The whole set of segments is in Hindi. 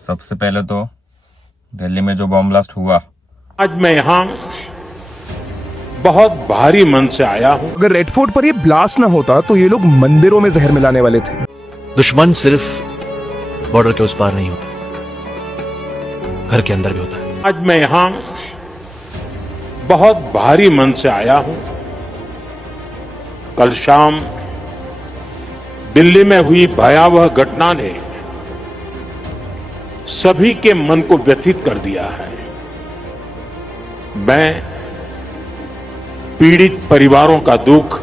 सबसे पहले तो दिल्ली में जो बॉम्ब ब्लास्ट हुआ, आज मैं यहाँ बहुत भारी मन से आया हूँ। अगर रेड फोर्ट पर ये ब्लास्ट ना होता तो ये लोग मंदिरों में जहर मिलाने वाले थे। दुश्मन सिर्फ बॉर्डर के उस पार नहीं होता, घर के अंदर भी होता है। आज मैं यहाँ बहुत भारी मन से आया हूँ। कल शाम दिल्ली में हुई भयावह घटना ने सभी के मन को व्यथित कर दिया है। मैं पीड़ित परिवारों का दुख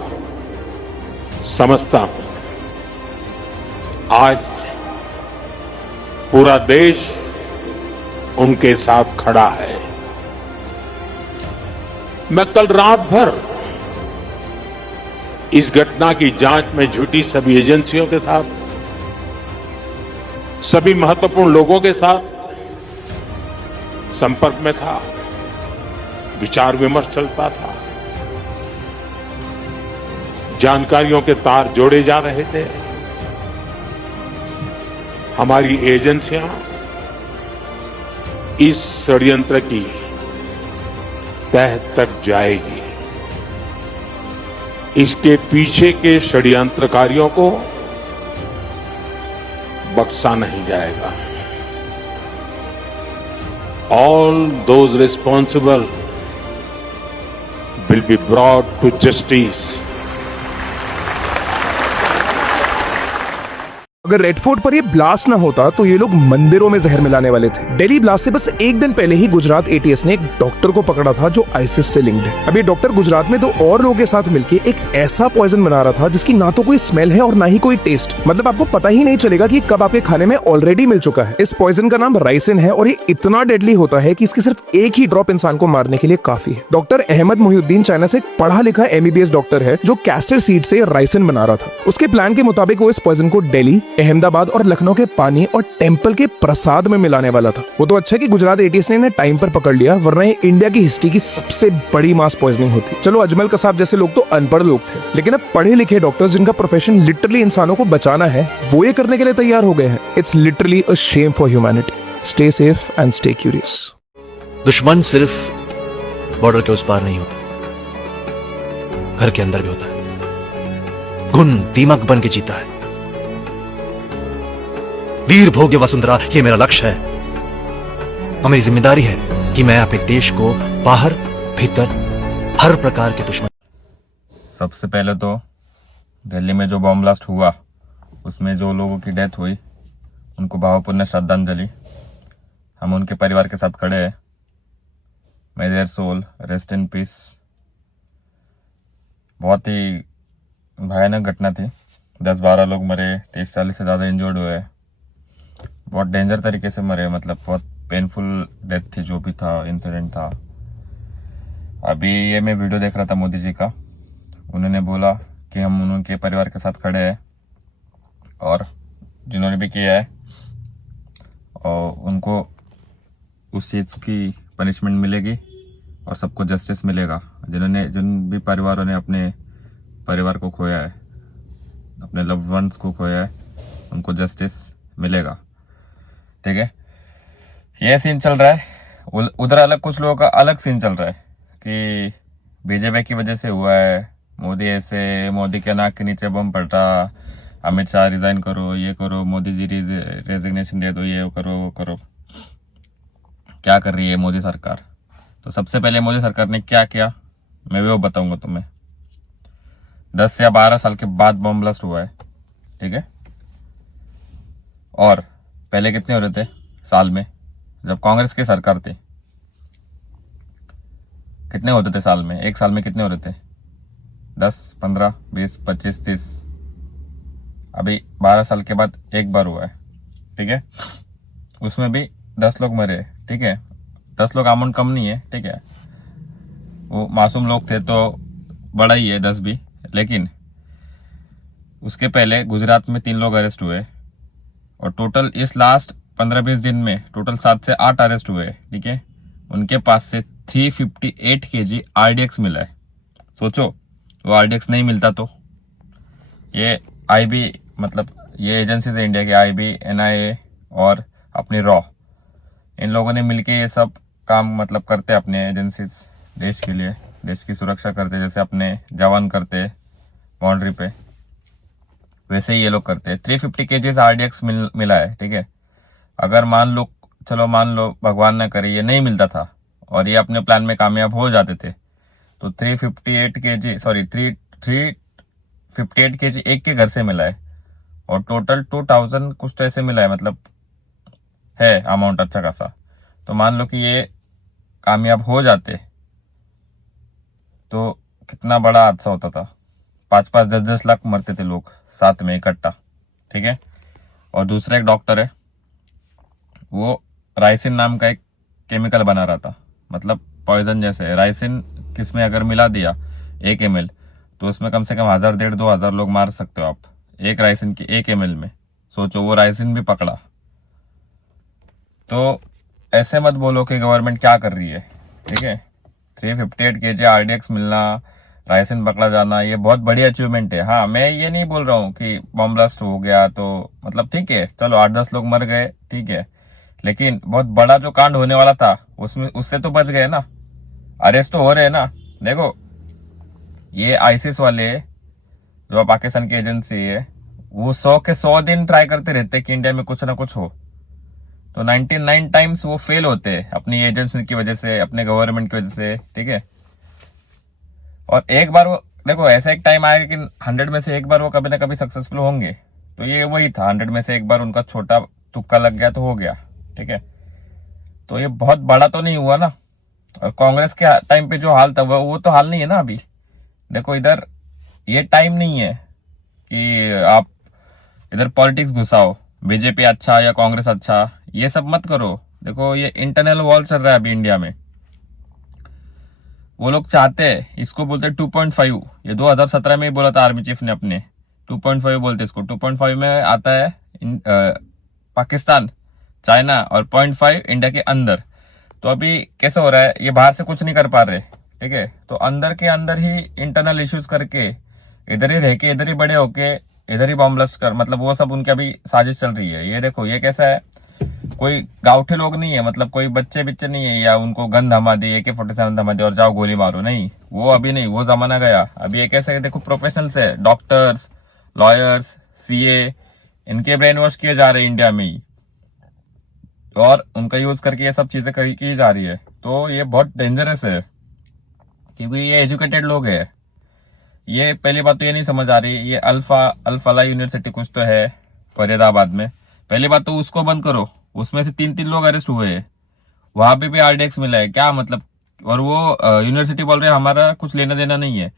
समझता हूं। आज पूरा देश उनके साथ खड़ा है। मैं कल रात भर इस घटना की जांच में जुटी सभी एजेंसियों के साथ, सभी महत्वपूर्ण लोगों के साथ संपर्क में था, विचार विमर्श चलता था, जानकारियों के तार जोड़े जा रहे थे। हमारी एजेंसियां इस षड्यंत्र की तह तक जाएगी। इसके पीछे के षड्यंत्रकारियों को बख्शा नहीं जाएगा। All those responsible will be brought to justice. अगर रेड फोर्ट पर ये ब्लास्ट ना होता तो ये लोग मंदिरों में जहर मिलाने वाले थे। दिल्ली ब्लास्ट से बस एक दिन पहले ही गुजरात एटीएस ने एक डॉक्टर को पकड़ा था जो आईसिस से लिंक्ड है। अब ये डॉक्टर गुजरात में दो और लोगों के साथ मिलकर एक ऐसा पॉइजन बना रहा था जिसकी ना तो कोई स्मेल है और ना ही कोई टेस्ट, मतलब आपको पता ही नहीं चलेगा कि कब आपके खाने में ऑलरेडी मिल चुका है। इस पॉइजन का नाम राइसिन है और ये इतना डेडली होता है कि इसकी सिर्फ एक ही ड्रॉप इंसान को मारने के लिए काफी है। डॉक्टर अहमद मोहिउद्दीन चाइना से एक पढ़ा लिखा एमबीबीएस डॉक्टर है जो कैस्टर सीड से राइसिन बना रहा था। उसके प्लान के मुताबिक वो इस पॉइजन को दिल्ली, अहमदाबाद और लखनऊ के पानी और टेंपल के प्रसाद में मिलाने वाला था। वो तो अच्छा है कि गुजरात एटीएस ने इन्हें टाइम पर पकड़ लिया, वरना ये इंडिया की हिस्ट्री की सबसे बड़ी मास पॉइजनिंग होती। चलो अजमल कसाब जैसे लोग तो अनपढ़ लोग थे, लेकिन अब पढ़े लिखे डॉक्टर्स जिनका प्रोफेशन लिटरली इंसानों को बचाना है, वो ये करने के लिए तैयार हो गए हैं। It's literally a shame for humanity. Stay safe and stay curious. दुश्मन सिर्फ बॉर्डर के उस पार नहीं होता, घर के अंदर भी होता है। घुन दीमक बन के जीता है। वीर भोग्य वसुंधरा, ये मेरा लक्ष्य है और मेरी जिम्मेदारी है कि मैं अपने देश को बाहर भीतर हर प्रकार के दुश्मन। सबसे पहले तो दिल्ली में जो बॉम्ब ब्लास्ट हुआ उसमें जो लोगों की डेथ हुई उनको भावपूर्ण श्रद्धांजलि। हम उनके परिवार के साथ खड़े हैं। May their soul rest in peace. बहुत ही भयानक घटना थी। 10-12 लोग मरे, 30-40 से ज़्यादा इंजर्ड हुए। बहुत डेंजर तरीके से मरे, मतलब बहुत पेनफुल डेथ थी। जो भी था इंसिडेंट था। अभी ये मैं वीडियो देख रहा था मोदी जी का, उन्होंने बोला कि हम उनके परिवार के साथ खड़े हैं और जिन्होंने भी किया है और उनको उस चीज़ की पनिशमेंट मिलेगी और सबको जस्टिस मिलेगा। जिन भी परिवारों ने अपने परिवार को खोया है, अपने लव्ड वंस को खोया है, उनको जस्टिस मिलेगा। ठीक है, ये सीन चल रहा है। उधर अलग कुछ लोगों का अलग सीन चल रहा है कि बीजेपी की वजह से हुआ है, मोदी ऐसे, मोदी के नाक के नीचे बम पड़ता, अमित शाह रिजाइन करो, ये करो, मोदी जी रेजिग्नेशन दे दो, ये करो वो करो। क्या कर रही है मोदी सरकार? तो सबसे पहले मोदी सरकार ने क्या किया मैं वो बताऊंगा तुम्हें। 10 या 12 साल के बाद बम ब्लास्ट हुआ है, ठीक है। और पहले कितने हो रहे थे साल में? जब कांग्रेस की सरकार थी कितने होते थे साल में? एक साल में कितने हो रहे थे? 10, 15, 20, 25, 30। अभी 12 साल के बाद एक बार हुआ है, ठीक है। उसमें भी 10 लोग मरे, ठीक है। 10 लोग अमाउंट कम नहीं है, ठीक है। वो मासूम लोग थे तो बड़ा ही है 10 भी, लेकिन उसके पहले गुजरात में 3 लोग अरेस्ट हुए और टोटल इस लास्ट 15-20 दिन में टोटल 7 से 8 अरेस्ट हुए, ठीक है। उनके पास से 358 kg RDX मिला है। सोचो वो RDX नहीं मिलता तो ये IB, मतलब ये एजेंसीज है इंडिया के, IB, NIA और अपनी रॉ, इन लोगों ने मिलके ये सब काम मतलब करते अपने एजेंसीज देश के लिए, देश की सुरक्षा करते, जैसे अपने जवान करते बाउंड्री पे, वैसे ही ये लोग करते हैं। 350 kg RDX मिला है, ठीक है। अगर मान लो, चलो मान लो भगवान ना करे ये नहीं मिलता था और ये अपने प्लान में कामयाब हो जाते थे, तो 358 kg एक के घर से मिला है और टोटल 2000 कुछ तो ऐसे मिला है, मतलब है अमाउंट अच्छा खासा। तो मान लो कि ये कामयाब हो जाते तो कितना बड़ा हादसा होता था, 5-5, 10-10 लाख मरते थे लोग साथ में इकट्ठा, ठीक है। और दूसरा एक डॉक्टर है, वो राइसिन नाम का एक केमिकल बना रहा था, मतलब पॉइजन जैसे। राइसिन किसमें अगर मिला दिया 1 ml तो उसमें कम से कम 1000-1500 लोग मार सकते हो आप, एक राइसिन की 1 ml में। सोचो, वो राइसिन भी पकड़ा। तो ऐसे मत बोलो कि गवर्नमेंट क्या कर रही है, ठीक है। 358 kg RDX मिलना, राइसिन पकड़ा जाना, ये बहुत बड़ी अचीवमेंट है। हाँ, मैं ये नहीं बोल रहा हूँ कि बॉम्ब ब्लास्ट हो गया तो मतलब ठीक है, चलो 8-10 लोग मर गए, ठीक है, लेकिन बहुत बड़ा जो कांड होने वाला था उसमें उससे तो बच गए ना, अरेस्ट तो हो रहे हैं ना। देखो, ये आईसिस वाले जो पाकिस्तान की एजेंसी है, वो 100 के 100 दिन ट्राई करते रहते कि इंडिया में कुछ ना कुछ हो, तो 99 टाइम्स वो फेल होते हैं अपनी एजेंसी की वजह से, अपने गवर्नमेंट की वजह से, ठीक है। और एक बार वो, देखो ऐसा एक टाइम आएगा कि 100 में से एक बार वो कभी ना कभी सक्सेसफुल होंगे, तो ये वही था, 100 में से एक बार उनका छोटा तुक्का लग गया तो हो गया, ठीक है। तो ये बहुत बड़ा तो नहीं हुआ ना। और कांग्रेस के टाइम पे जो हाल था वो तो हाल नहीं है ना अभी। देखो, इधर ये टाइम नहीं है कि आप इधर पॉलिटिक्स घुसाओ, बीजेपी अच्छा या कांग्रेस अच्छा, ये सब मत करो। देखो, ये इंटरनल वॉर चल रहा है अभी इंडिया में। वो लोग चाहते हैं, इसको बोलते हैं 2.5, ये 2017 में ही बोला था आर्मी चीफ ने अपने, 2.5 बोलते इसको। 2.5 में आता है पाकिस्तान, चाइना, और 0.5 इंडिया के अंदर। तो अभी कैसे हो रहा है, ये बाहर से कुछ नहीं कर पा रहे, ठीक है, तो अंदर के अंदर ही इंटरनल इश्यूज करके, इधर ही रह के, इधर ही बड़े होके, इधर ही बॉम्ब ब्लास्ट कर, मतलब वो सब उनकी अभी साजिश चल रही है। ये देखो, ये कैसा है, कोई गाँवठे लोग नहीं है, मतलब कोई बच्चे नहीं है या उनको गन थमा दी, AK-47 थमा दी और जाओ गोली मारो, नहीं, वो अभी नहीं, वो जमाना गया। अभी एक ऐसे देखो प्रोफेशनल्स है, डॉक्टर्स, लॉयर्स, CA, इनके ब्रेन वॉश किए जा रहे हैं इंडिया में ही, और उनका यूज करके ये सब चीजें की जा रही है। तो ये बहुत डेंजरस है, क्योंकि ये एजुकेटेड लोग हैं। ये पहली बात तो ये नहीं समझ आ रही, ये अल्फाला यूनिवर्सिटी कुछ तो है फरीदाबाद में, पहली बात तो उसको बंद करो, उसमें से 3 लोग अरेस्ट हुए हैं, वहां पे भी RDX मिला है, क्या मतलब। और वो यूनिवर्सिटी बोल रहे हैं हमारा कुछ लेना देना नहीं है।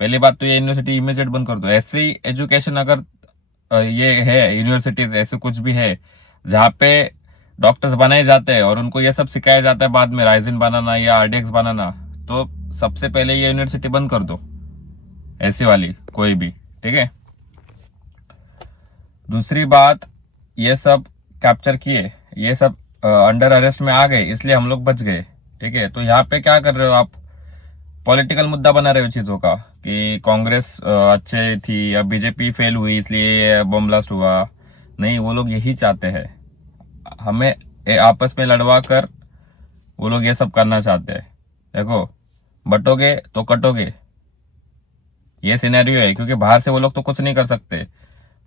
पहली बात तो ये यूनिवर्सिटी इमीडिएट बंद कर दो। ऐसे ही एजुकेशन अगर ये है, यूनिवर्सिटीज ऐसे कुछ भी है जहाँ पे डॉक्टर्स बनाए जाते हैं और उनको ये सब सिखाया जाता है बाद में, राइजिन बनाना या RDX बनाना, तो सबसे पहले ये यूनिवर्सिटी बंद कर दो, ऐसी वाली कोई भी, ठीक है। दूसरी बात, ये सब कैप्चर किए, ये सब अंडर अरेस्ट में आ गए, इसलिए हम लोग बच गए, ठीक है। तो यहाँ पे क्या कर रहे हो आप, पॉलिटिकल मुद्दा बना रहे हो चीजों का कि कांग्रेस अच्छे थी, अब बीजेपी फेल हुई इसलिए बम ब्लास्ट हुआ। नहीं, वो लोग यही चाहते हैं, हमें आपस में लड़वा कर वो लोग ये सब करना चाहते हैं। देखो, बटोगे तो कटोगे, ये सिनेरियो है, क्योंकि बाहर से वो लोग तो कुछ नहीं कर सकते,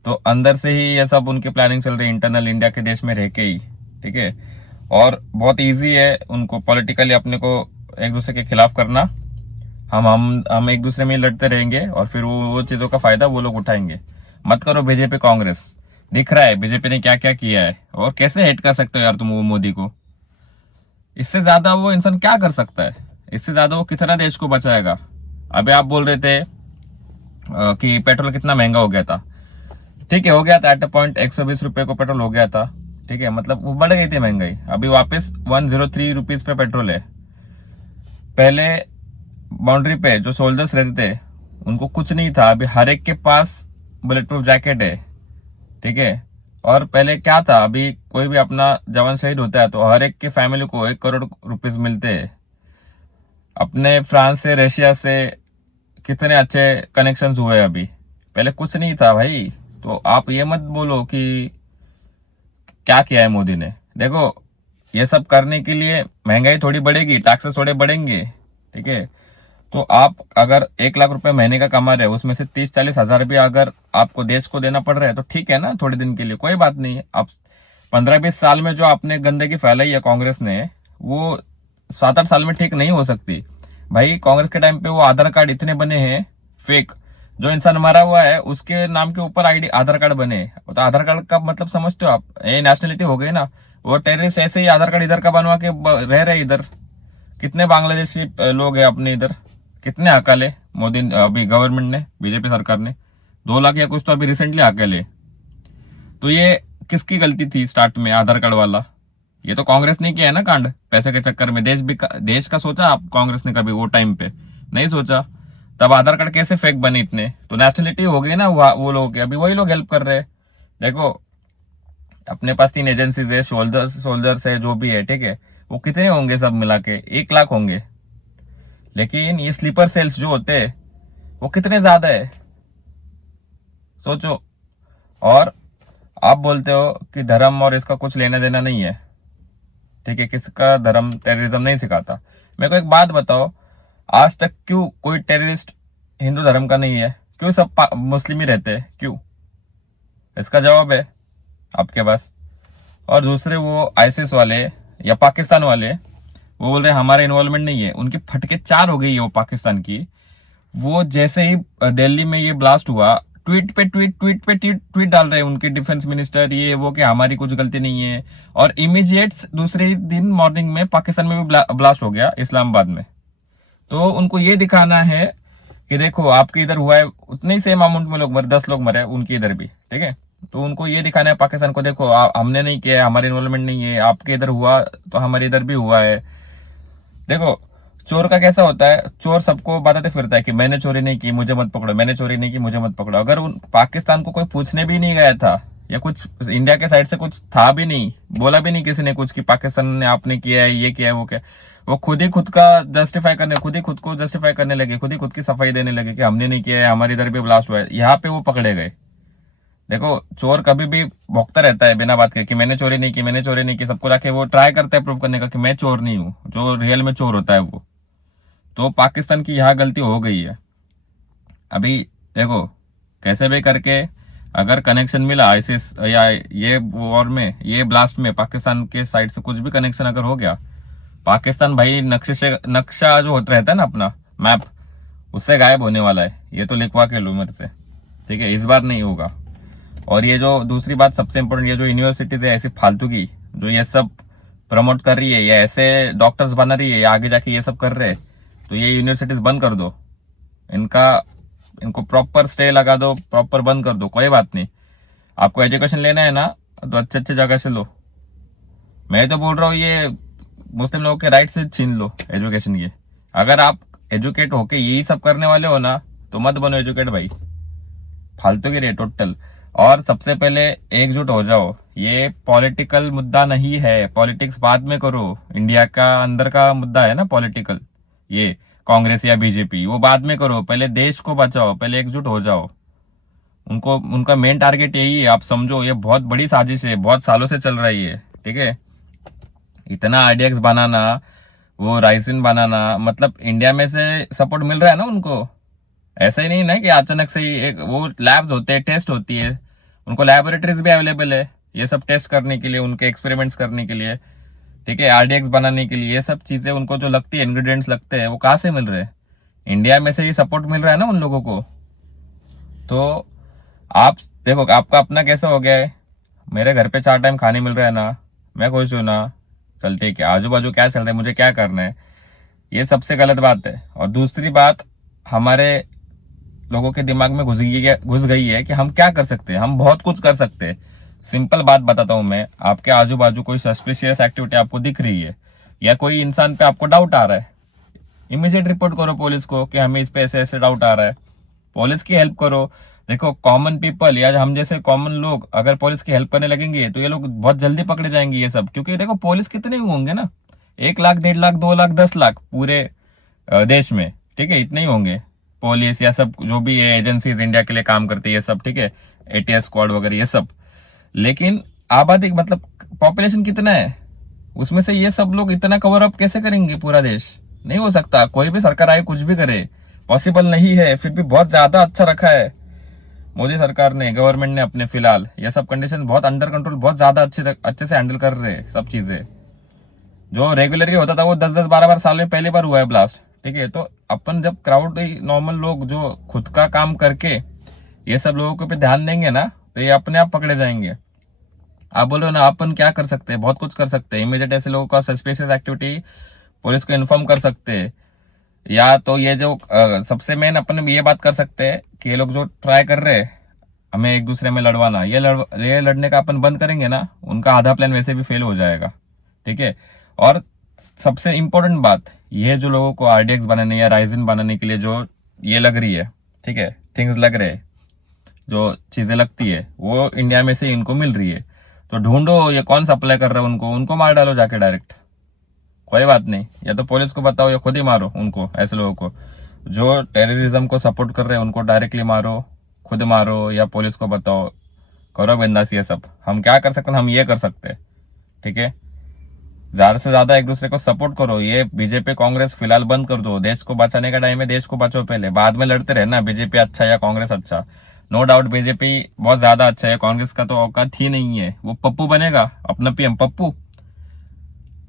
तो अंदर से ही ये सब उनकी प्लानिंग चल रही है, इंटरनल इंडिया के देश में रह के ही, ठीक है। और बहुत इजी है उनको पॉलिटिकली अपने को एक दूसरे के खिलाफ करना। हम एक दूसरे में लड़ते रहेंगे और फिर वो चीजों का फायदा वो लोग उठाएंगे। मत करो बीजेपी कांग्रेस, दिख रहा है बीजेपी ने क्या क्या किया है, और कैसे हेट कर सकते हो यार तुम वो मोदी को। इससे ज्यादा वो इंसान क्या कर सकता है, इससे ज्यादा वो कितना देश को बचाएगा। अभी आप बोल रहे थे कि पेट्रोल कितना महंगा हो गया था, ठीक है, हो गया था एट अ पॉइंट, 120 रुपए को पेट्रोल हो गया था, ठीक है, मतलब वो बढ़ गई थी महंगाई, अभी वापस 103 रुपीज पे पेट्रोल है। पहले बाउंड्री पे जो सोल्जर्स रहते थे उनको कुछ नहीं था, अभी हर एक के पास बुलेट प्रूफ जैकेट है, ठीक है। और पहले क्या था, अभी कोई भी अपना जवान शहीद होता है तो हर एक की फैमिली को 1 करोड़ रुपीस मिलते हैं। अपने फ्रांस से, रशिया से कितने अच्छे कनेक्शंस हुए अभी, पहले कुछ नहीं था भाई। तो आप ये मत बोलो कि क्या किया है मोदी ने, देखो ये सब करने के लिए महंगाई थोड़ी बढ़ेगी, टैक्सेस थोड़े बढ़ेंगे, ठीक है। तो आप अगर 1 लाख रुपए महीने का कमा रहे हो, उसमें से 30-40 हजार रुपया अगर आपको देश को देना पड़ रहा है तो ठीक है ना, थोड़े दिन के लिए कोई बात नहीं है। आप 15-20 साल में जो आपने गंदगी फैलाई है कांग्रेस ने, वो 7-8 साल में ठीक नहीं हो सकती भाई। कांग्रेस के टाइम पे वो आधार कार्ड इतने बने हैं फेक, जो इंसान मरा हुआ है उसके नाम के ऊपर आईडी आधार कार्ड बने। तो आधार कार्ड का मतलब समझते हो आप, ये नेशनलिटी हो गई ना। वो टेररिस्ट ऐसे ही आधार कार्ड इधर का बनवा के रह रहे इधर। कितने बांग्लादेशी लोग हैं अपने इधर, कितने हकाले मोदी अभी गवर्नमेंट ने, बीजेपी सरकार ने 2 लाख या कुछ तो अभी रिसेंटली हकाले। तो ये किसकी गलती थी स्टार्ट में आधार कार्ड वाला? ये तो कांग्रेस ने किया है ना कांड, पैसे के चक्कर में। देश का सोचा आप कांग्रेस ने कभी? वो टाइम पे नहीं सोचा। तब आधार कार्ड कैसे फेक बने इतने? तो नेशनलिटी हो गई ना वो लोग, अभी वही लोग हेल्प कर रहे हैं। देखो अपने पास 3 एजेंसीज है, सोल्जर्स है, जो भी है, ठीक है। वो कितने होंगे सब मिला के? 1 लाख होंगे। लेकिन ये स्लीपर सेल्स जो होते हैं वो कितने ज्यादा है, सोचो। और आप बोलते हो कि धर्म और इसका कुछ लेना देना नहीं है, ठीक है। किसका धर्म टेररिज्म नहीं सिखाता। मेरे को एक बात बताओ, आज तक क्यों कोई टेररिस्ट हिंदू धर्म का नहीं है? क्यों सब मुस्लिम ही रहते हैं? क्यों? इसका जवाब है आपके पास। और दूसरे वो आईसिस वाले या पाकिस्तान वाले, वो बोल रहे हैं हमारा इन्वॉल्वमेंट नहीं है। उनकी फटके 4 हो गई है वो पाकिस्तान की। वो जैसे ही दिल्ली में ये ब्लास्ट हुआ, ट्वीट पे ट्वीट डाल रहे हैं उनके डिफेंस मिनिस्टर, ये वो, कि हमारी कुछ गलती नहीं है। और इमीडिएट दूसरे दिन मॉर्निंग में पाकिस्तान में भी ब्लास्ट हो गया, इस्लामाबाद में। तो उनको ये दिखाना है कि देखो आपके इधर हुआ है, उतने ही सेम अमाउंट में लोग मरे, 10 लोग मरे उनके इधर भी, ठीक है। तो उनको ये दिखाना है पाकिस्तान को, देखो हमने नहीं किया है, हमारे इन्वॉल्वमेंट नहीं है, आपके इधर हुआ तो हमारे इधर भी हुआ है। देखो चोर का कैसा होता है, चोर सबको बताते फिरता है कि मैंने चोरी नहीं की, मुझे मत पकड़ो, मैंने चोरी नहीं की, मुझे मत पकड़ो। अगर उन पाकिस्तान को कोई पूछने भी नहीं गया था, या कुछ इंडिया के साइड से कुछ था भी नहीं, बोला भी नहीं किसी ने कुछ कि पाकिस्तान ने आपने किया है, ये किया है, वो क्या, वो खुद ही खुद को जस्टिफाई करने लगे, खुद ही खुद की सफाई देने लगे कि हमने नहीं किया है, हमारे इधर भी ब्लास्ट हुआ है। यहाँ पे वो पकड़े गए। देखो चोर कभी भी भौंकता रहता है बिना बात के कि मैंने चोरी नहीं की, सबको जाके वो ट्राई करता है प्रूव करने का कि मैं चोर नहीं हूँ, जो रियल में चोर होता है वो। तो पाकिस्तान की यहाँ गलती हो गई है। अभी देखो कैसे भी करके अगर कनेक्शन मिला आईसिस या ये वॉर में, ये ब्लास्ट में, पाकिस्तान के साइड से कुछ भी कनेक्शन अगर हो गया, पाकिस्तान भाई नक्शा जो होता रहता है ना अपना मैप, उससे गायब होने वाला है। ये तो लिखवा के लो मेरे से, ठीक है। इस बार नहीं होगा। और ये जो दूसरी बात सबसे इम्पोर्टेंट, ये जो यूनिवर्सिटीज है ऐसी फालतू की, जो ये सब प्रमोट कर रही है, या ऐसे डॉक्टर्स बना रही है, या आगे जाके ये सब कर रहे हैं, तो ये यूनिवर्सिटीज बंद कर दो। इनको प्रॉपर स्टे लगा दो, प्रॉपर बंद कर दो, कोई बात नहीं। आपको एजुकेशन लेना है ना तो अच्छे जगह से लो। मैं तो बोल रहा हूँ ये मुस्लिम लोगों के राइट से छीन लो एजुकेशन के। अगर आप एजुकेट होके यही सब करने वाले हो ना, तो मत बनो एजुकेट भाई, फालतू के लिए टोटल। और सबसे पहले एकजुट हो जाओ। ये पॉलिटिकल मुद्दा नहीं है, पॉलिटिक्स बाद में करो। इंडिया का अंदर का मुद्दा है ना पॉलिटिकल, ये कांग्रेस या बीजेपी, वो बाद में करो। पहले देश को बचाओ, पहले एकजुट हो जाओ। उनका मेन टारगेट यही है, आप समझो। ये बहुत बड़ी साजिश है, बहुत सालों से चल रही है, ठीक है। इतना आरडीएक्स बनाना, वो राइसिन बनाना, मतलब इंडिया में से सपोर्ट मिल रहा है ना उनको। ऐसा ही नहीं ना कि अचानक से ही एक वो लैब्स होते हैं, टेस्ट होती है, उनको लैबोरेटरीज भी अवेलेबल है ये सब टेस्ट करने के लिए, उनके एक्सपेरिमेंट्स करने के लिए, ठीक है, आरडीएक्स बनाने के लिए। ये सब चीजें उनको जो लगती है, इंग्रेडिएंट्स लगते हैं, वो कहाँ से मिल रहे हैं? इंडिया में से ही सपोर्ट मिल रहा है ना उन लोगों को। तो आप देखो आपका अपना कैसा हो गया है, मेरे घर पे 4 टाइम खाने मिल रहा है ना, मैं खुश हूं ना, चल ठीक है। आजू बाजू क्या चल रहा है, मुझे क्या करना है, ये सबसे गलत बात है। और दूसरी बात, हमारे लोगों के दिमाग में घुस गई है कि हम क्या कर सकते हैं, हम बहुत कुछ कर सकते हैं। सिंपल बात बताता हूं मैं, आपके आजू बाजू कोई सस्पिशियस एक्टिविटी आपको दिख रही है, या कोई इंसान पे आपको डाउट आ रहा है, इमीडिएट रिपोर्ट करो पुलिस को कि हमें इस पे ऐसे ऐसे डाउट आ रहा है। पुलिस की हेल्प करो। देखो कॉमन पीपल या हम जैसे कॉमन लोग अगर पुलिस की हेल्प करने लगेंगे तो ये लोग बहुत जल्दी पकड़े जाएंगे ये सब। क्योंकि देखो पुलिस कितने होंगे ना, 1 लाख, 1.5 लाख, 2 लाख, 10 लाख पूरे देश में, ठीक है, इतने ही होंगे पुलिस या सब जो भी है एजेंसीज इंडिया के लिए काम करती है ये सब, ठीक है, एटीएस स्क्वाड वगैरह ये सब। लेकिन आबादी मतलब पॉपुलेशन कितना है, उसमें से ये सब लोग इतना कवर अप कैसे करेंगे पूरा देश? नहीं हो सकता। कोई भी सरकार आए कुछ भी करे, पॉसिबल नहीं है। फिर भी बहुत ज्यादा अच्छा रखा है मोदी सरकार ने, गवर्नमेंट ने अपने फिलहाल ये सब कंडीशन बहुत अंडर कंट्रोल, बहुत ज्यादा अच्छे से हैंडल कर रहे हैं सब चीजें। जो रेगुलरली होता था वो 10-10 12 साल में पहली बार हुआ है ब्लास्ट, ठीक है। तो अपन जब क्राउड नॉर्मल लोग जो खुद का काम करके ये सब लोगों के पे ध्यान देंगे ना, तो ये अपने आप पकड़े जाएंगे। आप बोल रहे हो ना अपन क्या कर सकते हैं, बहुत कुछ कर सकते हैं। इमीडिएट ऐसे लोगों का सस्पिशियस एक्टिविटी पुलिस को इन्फॉर्म कर सकते हैं, या तो ये जो सबसे मेन अपन ये बात कर सकते हैं कि ये लोग जो ट्राई कर रहे हैं हमें एक दूसरे में लड़वाना, ये लड़ने का अपन बंद करेंगे ना, उनका आधा प्लान वैसे भी फेल हो जाएगा, ठीक है। और सबसे इंपॉर्टेंट बात, ये जो लोगों को आरडीएक्स बनाने या राइजिन बनाने के लिए जो ये लग रही है, ठीक है, थिंग्स लग रहे हैं, जो चीजें लगती है वो इंडिया में से इनको मिल रही है। तो ढूंढो ये कौन सप्लाई कर रहा है उनको मार डालो जाके डायरेक्ट, कोई बात नहीं। या तो पुलिस को बताओ या खुद ही मारो उनको, ऐसे लोगों को जो टेररिज्म को सपोर्ट कर रहे हैं उनको डायरेक्टली मारो, खुद मारो, या पुलिस को बताओ, करो बिंदास। ये सब हम क्या कर सकते हैं, हम ये कर सकते हैं, ठीक है। ज्यादा से ज्यादा एक दूसरे को सपोर्ट करो। ये बीजेपी कांग्रेस फिलहाल बंद कर दो। देश को बचाने का टाइम है, देश को बचाओ पहले, बाद में लड़ते रहे ना बीजेपी अच्छा या कांग्रेस अच्छा। नो डाउट बीजेपी बहुत ज्यादा अच्छा है, कांग्रेस का तो औकात ही नहीं है। वो पप्पू बनेगा अपना पीएम पप्पू,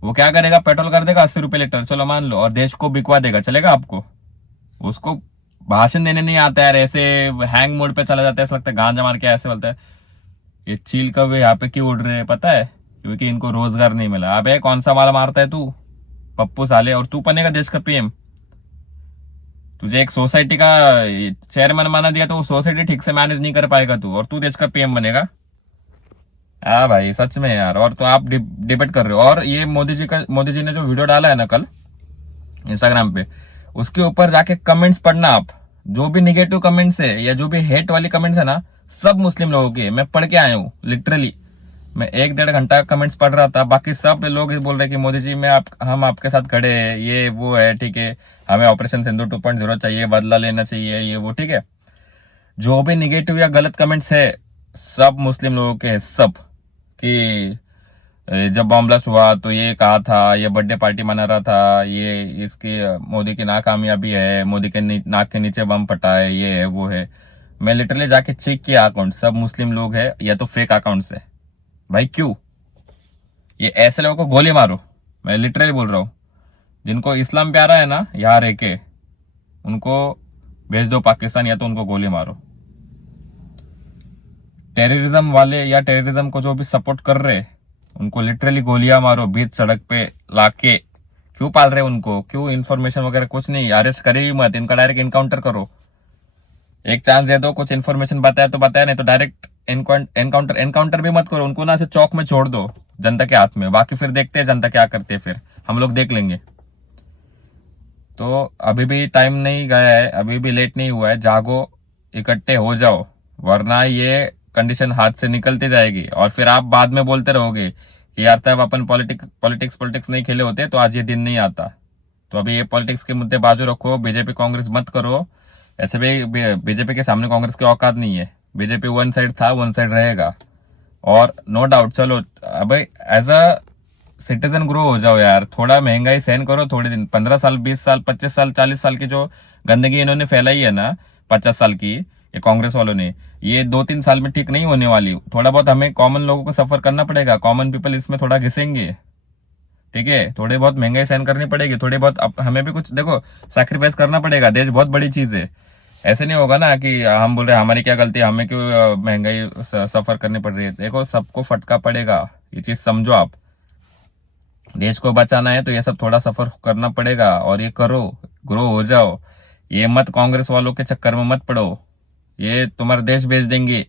वो क्या करेगा, पेट्रोल कर देगा 80 रुपए लीटर, चलो मान लो, और देश को बिकवा देगा, चलेगा आपको? उसको भाषण देने नहीं आता है, ऐसे हैंग मोड पे चला जाता है, ऐसा लगता है गांजा मार के ऐसे बोलता है ये चील कौवे यहाँ पे क्यों उड़ रहे हैं, पता है? क्योंकि इनको रोजगार नहीं मिला। अबे कौन सा माल मारता है तू पप्पू साले, और तू बनेगा देश का पीएम? तुझे एक सोसाइटी का चेयरमैन माना दिया तो वो सोसाइटी ठीक से मैनेज नहीं कर पाएगा तू, और तू देश का पीएम बनेगा? हाँ भाई सच में यार। और तो आप डिबेट कर रहे हो। और ये मोदी जी ने जो वीडियो डाला है ना कल इंस्टाग्राम पे, उसके ऊपर जाके कमेंट्स पढ़ना आप। जो भी निगेटिव कमेंट्स है या जो भी हेट वाली कमेंट्स है ना, सब मुस्लिम लोगों के मैं पढ़ के आया हूँ लिटरली। मैं 1-1.5 घंटा कमेंट्स पढ़ रहा था। बाकी सब लोग बोल रहे कि मोदी जी हम आपके साथ खड़े हैं, ये वो है, ठीक है, हमें ऑपरेशन सिंधु 2.0 चाहिए, बदला लेना चाहिए, ये वो, ठीक है। जो भी निगेटिव या गलत कमेंट्स है सब मुस्लिम लोगों के हैं, सब। कि जब बॉम्ब ब्लास्ट हुआ तो ये कहा था, ये बर्थडे पार्टी मना रहा था, ये इसकी मोदी की नाकामयाबी है, मोदी के नाक के नीचे बम फटा है, ये है वो है। मैं लिटरली जाके चेक किया अकाउंट, सब मुस्लिम लोग है या तो फेक अकाउंट्स है। भाई क्यों? ये ऐसे लोगों को गोली मारो, मैं लिटरली बोल रहा हूँ। जिनको इस्लाम प्यारा है ना यहाँ रह के, उनको भेज दो पाकिस्तान, या तो उनको गोली मारो। टेररिज्म वाले या टेररिज्म को जो भी सपोर्ट कर रहे उनको लिटरली गोलियां मारो बीच सड़क पे लाके। क्यों पाल रहे उनको? क्यों? इन्फॉर्मेशन वगैरह कुछ नहीं, अरेस्ट करे ही मत, इनका डायरेक्ट इनकाउंटर करो। एक चांस दे दो, कुछ इन्फॉर्मेशन बताया तो बताया, नहीं तो डायरेक्ट एनकाउंटर भी मत करो उनको ना, से चौक में छोड़ दो जनता के हाथ में। बाकी फिर देखते हैं जनता क्या करते हैं, फिर हम लोग देख लेंगे। तो अभी भी टाइम नहीं गया है, अभी भी लेट नहीं हुआ है, जागो, इकट्ठे हो जाओ, वरना ये कंडीशन हाथ से निकलती जाएगी। और फिर आप बाद में बोलते रहोगे कि यार तब अपन पॉलिटिक्स नहीं खेले होते तो आज ये दिन नहीं आता। तो अभी ये पॉलिटिक्स के मुद्दे बाजू रखो, बीजेपी कांग्रेस मत करो। ऐसे भी बीजेपी के सामने कांग्रेस की औकात नहीं है। बीजेपी वन साइड था, वन साइड रहेगा। और नो डाउट, चलो अबे एज अ सिटीजन ग्रो हो जाओ यार, थोड़ा महंगाई सहन करो थोड़े दिन। 15 साल, 20 साल, 25 साल, 40 साल की जो गंदगी इन्होंने फैलाई है ना, 50 साल की, ये कांग्रेस वालों ने, ये 2-3 साल में ठीक नहीं होने वाली। थोड़ा बहुत हमें कॉमन लोगों को सफर करना पड़ेगा, कॉमन पीपल इसमें थोड़ा घिसेंगे, ठीक है। थोड़ी बहुत महंगाई सहन करनी पड़ेगी, थोड़ी बहुत हमें भी कुछ देखो सैक्रिफाइस करना पड़ेगा। देश बहुत बड़ी चीज है, ऐसे नहीं होगा ना कि हम बोल रहे हमारी क्या गलती है, हमें क्यों महंगाई सफर करनी पड़ रही है। देखो सबको फटका पड़ेगा, ये चीज समझो आप। देश को बचाना है तो ये सब थोड़ा सफर करना पड़ेगा, और ये करो, ग्रो हो जाओ। ये मत कांग्रेस वालों के चक्कर में मत पड़ो, ये तुम्हारा देश बेच देंगे,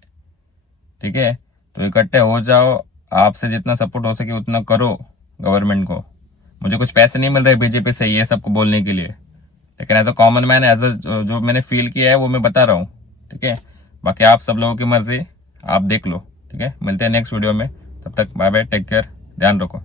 ठीक है। तो इकट्ठे हो जाओ, आपसे जितना सपोर्ट हो सके उतना करो गवर्नमेंट को। मुझे कुछ पैसे नहीं मिल रहे बीजेपी से ये सबको बोलने के लिए, लेकिन as a common man, as a जो मैंने फील किया है वो मैं बता रहा हूँ, ठीक है। बाकी आप सब लोगों की मर्जी, आप देख लो, ठीक है। मिलते हैं नेक्स्ट वीडियो में, तब तक बाय बाय, टेक केयर, ध्यान रखो।